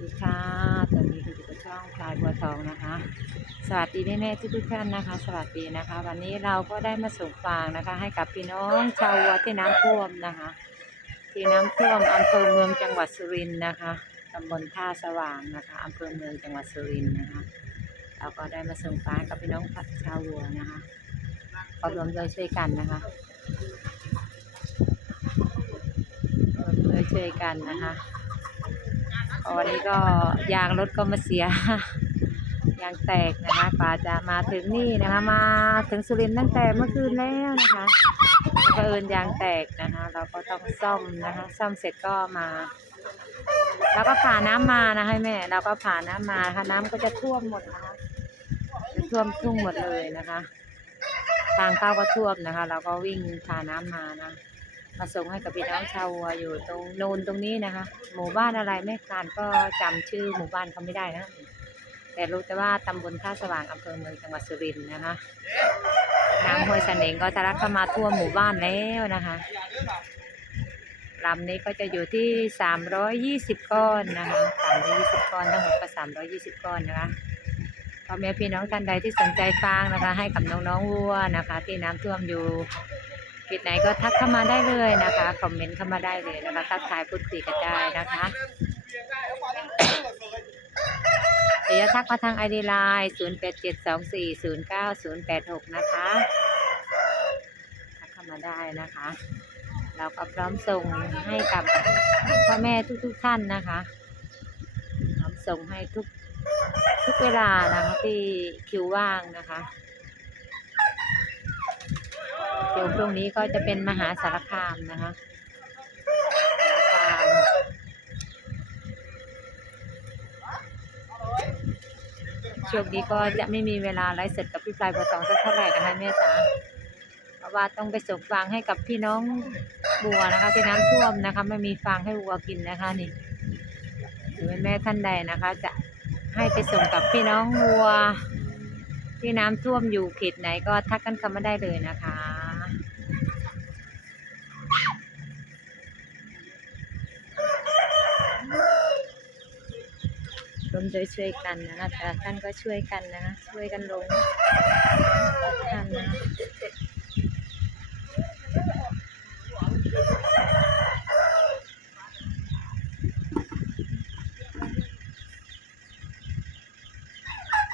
ดีค่ะตอนนี้คืออยู่กับช่องพลายบัวทองนะคะ สวัสดีแม่แม่ๆทุกท่านนะคะ สวัสดีนะคะ วันนี้เราก็ได้มาส่งฟางนะคะ ให้กับพี่น้องชาววัวที่น้ำท่วมนะคะ ที่น้ำท่วมอำเภอเมืองจังหวัดสุรินทร์นะคะตำบลท่าสว่างนะคะอำเภอเมืองจังหวัดสุรินทร์นะคะ เราก็ได้มาส่งฟางกับพี่น้องชาววัวนะคะก็รวมด้วยช่วยกันนะคะรวมด้วยช่วยกันนะคะ วันนี้ก็ยางรถก็มาเสีย ยางแตกนะคะกว่าจะมาถึงนี่นะคะ มาถึงสุรินทร์ตั้งแต่เมื่อคืนแล้วนะคะเผอิญยางแตกนะคะ เราก็ต้องซ่อมนะคะ ซ่อมเสร็จก็มาแล้วก็ผ่าน้ำมานะให้แม่เราก็ผ่าน้ำมานะคะน้ำก็จะท่วมหมดนะคะจะท่วมทุ่งหมดเลยนะคะ ทางเข้าก็ท่วมนะคะ เราก็วิ่งผ่าน้ำมานะ มาส่งให้กับพี่น้องชาววัวอยู่ตรงโนนตรงนี้นะคะ หมู่บ้านอะไรแม่คลานก็จำชื่อหมู่บ้านเขาไม่ได้นะ แต่รู้แต่ว่าตำบลท่าสว่างอำเภอเมืองจังหวัดสุรินทร์นะคะน้ำห้วยเสนงก็ทะลักเข้ามาทั่วหมู่บ้านแล้วนะคะลำนี้ก็จะอยู่ที่สามร้อยยี่สิบก้อนนะคะสามร้อยยี่สิบก้อนทั้งหมดก็สามร้อยยี่สิบก้อนนะคะพ่อแม่พี่น้องท่านใดที่สนใจฟางนะคะ ให้กับน้องๆวัวนะคะ ที่น้ำท่วมอยู่ จุดไหนก็ทักเข้ามาได้เลยนะคะคอมเมนต์เข้ามาได้เลยนะคะทักทายพูดคุยกันได้นะคะเดี๋ยวจะทักมาทางไอดีไลน์0 8 7 2 4 0 9 0 8 6นะคะทักเข้ามาได้นะคะ เราก็พร้อมส่งให้กับพ่อแม่ทุกๆทท่านนะคะพร้อมส่งให้ทุกทุกเวลานะคะที่คิวว่างนะคะ ยวพรุ่งนี้ก็จะเป็นมหาสารคามนะคะสารคามช่วงนี้ก็จะไม่มีเวลาไลฟ์สดกับพี่ปลายบัวทองสักเท่าไหร่นะคะแม่จ๋าเพราะว่าต้องไปส่งฟางให้กับพี่น้องบัวนะคะที่น้ำท่วมนะคะไม่มีฟางให้วัวกินนะคะนี่หรือแม่ท่านใดนะคะ จะให้ไปส่งกับพี่น้องวัวที่น้ำท่วมอยู่เขตไหนก็ทักกันเข้ามาได้เลยนะคะ รวมโดวยช่วยกันนะแต่ละท่านก็ช่วยกันนะ ช่วยกันลงท่านนะ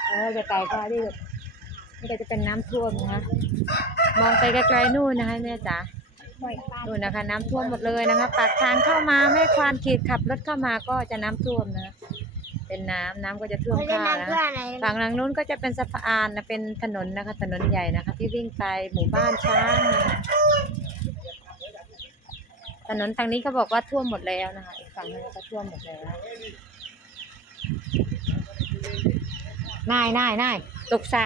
แล้วจะไกลก็ที่นี่ก็จะเป็นน้ำท่วมนะคะมองไปไกลๆนู่นนะคะแม่จ๋านู่นนะคะน้ำท่วมหมดเลยนะคะปากทางเข้ามาแม่ควานขีดขับรถเข้ามาก็จะน้ำท่วมนะ เป็นน้ำน้ำก็จะท่วมไม่ได้ข้านั่งนะเพื่ออะไรฝั่งทางนู้นก็จะเป็นสะพานนะเป็นถนนนะคะ ถนนใหญ่นะคะ ที่วิ่งไปหมู่บ้านช้างนะคะถนนทางนี้เขาบอกว่าท่วมหมดแล้วนะคะอีกฝั่งนึงก็ท่วมหมดแล้วนายนายนายตกสระ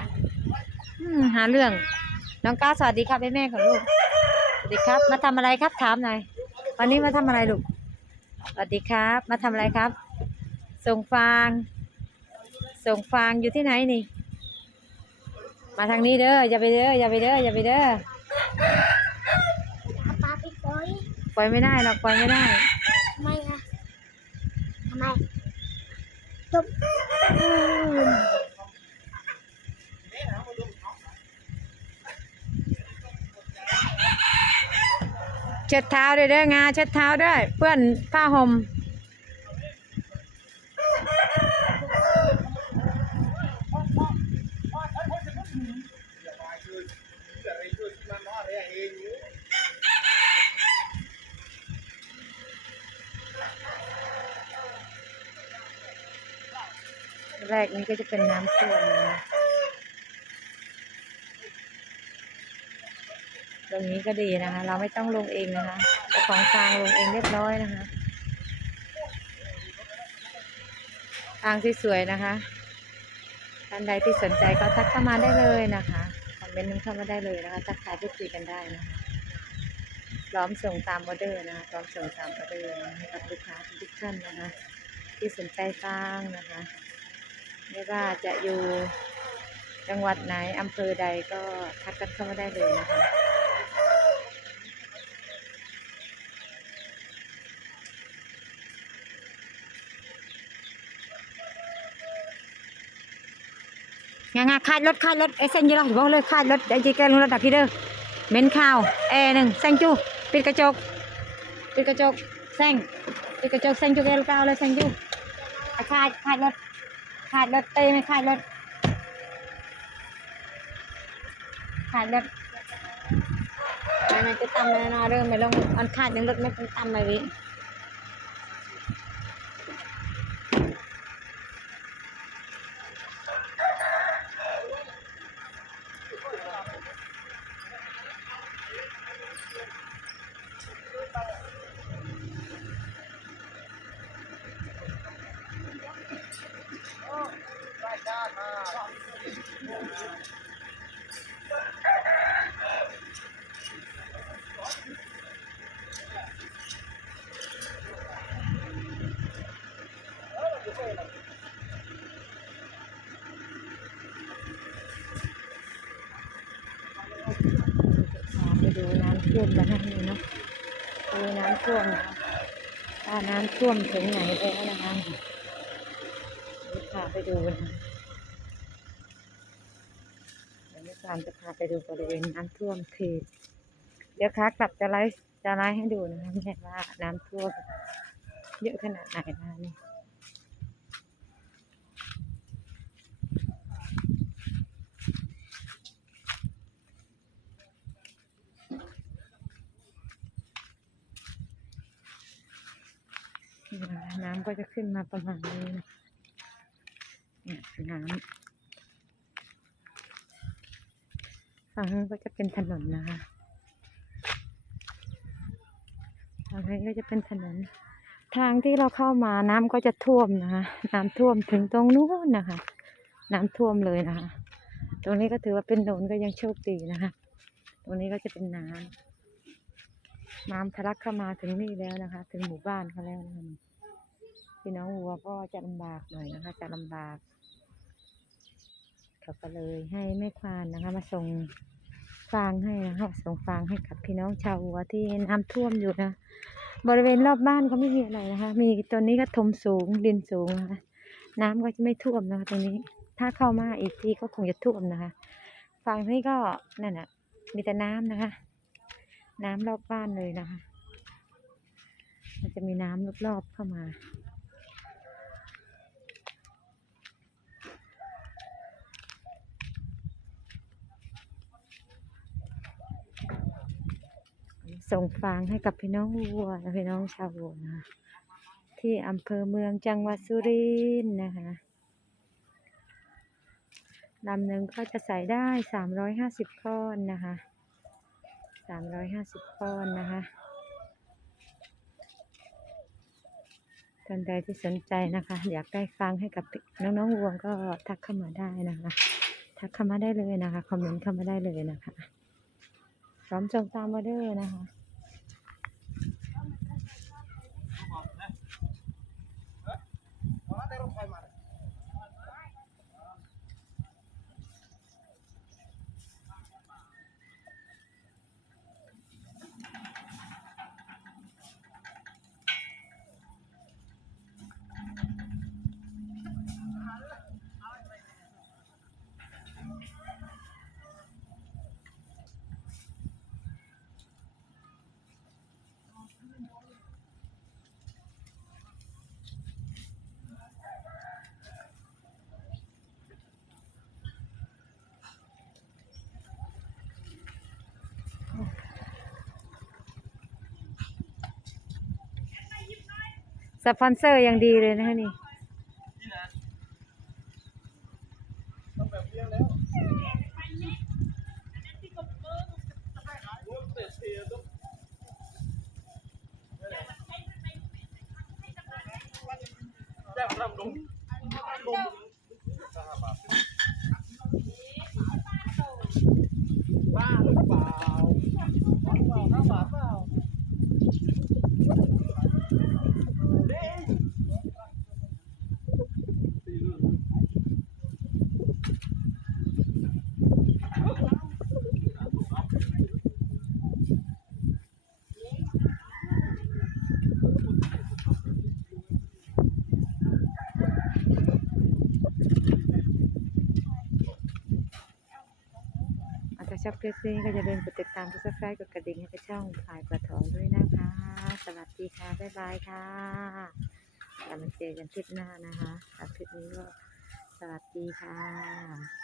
อืมหาเรื่อง น้องก้าวสวัสดีครับแม่แม่ของลูกสวัสดีครับ มาทำอะไรครับถามหน่อยวันนี้มาทำอะไรลูกสวัสดีครับ มาทำอะไรครับ ส่งฟาง ส่งฟางอยู่ที่ไหนนี่ มาทางนี้เด้ออย่าไปเด้ออย่าไปเด้ออย่าไปเด้อเอาปลาไปปล่อยปล่อยไม่ได้หรอกปล่อยไม่ได้ทำไมอะทำไมจบเช็ดเท้าด้วยเด้องาเช็ดเท้าด้วย เพื่อนผ้าห่ม แรกนี้ก็จะเป็นน้ำท่วมนะตรงนี้ก็ดีนะคะ เราไม่ต้องลงเองนะคะเจ้าของทางลงเองเรียบร้อยนะคะทางที่สวยนะคะท่านใดที่สนใจก็ทักเข้ามาได้เลยนะคะคอมเมนต์นึงเข้ามาได้เลยนะคะทักทายพูดคุยกันได้นะคะพร้อมส่งตามออเดอร์นะคะพร้อมส่งตามออเดอร์ให้กับลูกค้าทุกท่านนะคะ ที่สนใจสร้างนะคะ ไม่ว่าจะอยู่จังหวัดไหนอำเภอใดก็ทักกันเข้ามาได้เลยนะคะ งางาคาดรถคาดรถไอ้เส้นยี่หรอบอกเลยคาดรถไอ้จีแกลงรถดับพี่เด้อเม้นข้าวแอร์หนึ่งแซงจูปิดกระจกปิดกระจกแซงปิดกระจกแซงจูแกลงก้าวเลยแซงจูคาดคาดรถ ขาดรถเต้ไม่ขาดรถขาดรถอันจะตำเลยเนาะเริ่มไปลงมันขาดยังรถไม่เป็นตำเลยวิ ดูน้ำท่วมกันนะนี่เนาะดูน้ำท่วมนะว่าน้ำท่วมถึงไหนแล้วนะคะเดี๋ยวพาไปดูนะ เรานจะพาไปดูบริเวณน้ำท่วมคือเดี๋ยวค้ากลับจะไลฟ์จะไลฟ์ให้ดูนะคะแม่ว่าน้ำท่วมเยอะขนาดไหนนะคะนี่นี่นะคะน้ำก็จะขึ้นมาประมาณนี้นะเนี่ยน้ำ ฝั่งนั้นก็จะเป็นถนนนะคะฝั่งนี้ก็จะเป็นถนน ทางที่เราเข้ามาน้ำก็จะท่วมนะคะน้ำท่วมถึงตรงนู้นนะคะ น้ำท่วมเลยนะคะ ตรงนี้ก็ถือว่าเป็นถนนก็ยังโชคดีนะคะ ตรงนี้ก็จะเป็นน้ำน้ำทะลักเข้ามาถึงนี่แล้วนะคะ ถึงหมู่บ้านเขาแล้วนะคะพี่น้องวัวก็จะลำบากหน่อยนะคะ จะลำบาก เขาก็เลยให้แม่ควานนะคะ มาส่งฟางให้นะคะส่งฟางให้กับพี่น้องชาววัวที่น้ำท่วมอยู่นะ บริเวณรอบบ้านก็ไม่มีอะไรนะคะ มีตัวนี้ก็ถมสูงดินสูงนะคะน้ำก็จะไม่ท่วมนะคะตรงนี้ ถ้าเข้ามาอีกทีก็คงจะท่วมนะคะฝั่งนี้ก็นั่นน่ะ มีแต่น้ำนะคะ น้ำรอบบ้านเลยนะคะ มันจะมีน้ำรอบๆเข้ามา ส่งฟางให้กับพี่น้องวัวและพี่น้องชาววัวนะที่อำเภอเมืองจังหวัดสุรินทร์นะคะลำหนึ่งก็จะใส่ได้สามร้อยห้าสิบก้อนนะคะสามร้อยห้าสิบก้อนนะคะท่านใดที่สนใจนะคะ อยากได้ฟังให้กับน้องๆวัวก็ทักเข้ามาได้นะคะ ทักเข้ามาได้เลยนะคะ คอมเมนต์เข้ามาได้เลยนะคะพร้อมส่งตามออเดอร์นะคะ สปอนเซอร์อย่างดีเลยนะคะนี่บ้าหรือเปล่าเปล่าห้าบาทเปล่าเด้ง น ชอบคลิปนี้ก็อย่าลืมกดติดตามกดซับสไครต์กดกระดิ่งให้กับช่องพายปลาถองด้วยนะคะ สวัสดีค่ะ บ๊ายบายค่ะกลับมาเจอกันคลิปหน้านะคะคลิปนี้ก็สวัสดีค่ะ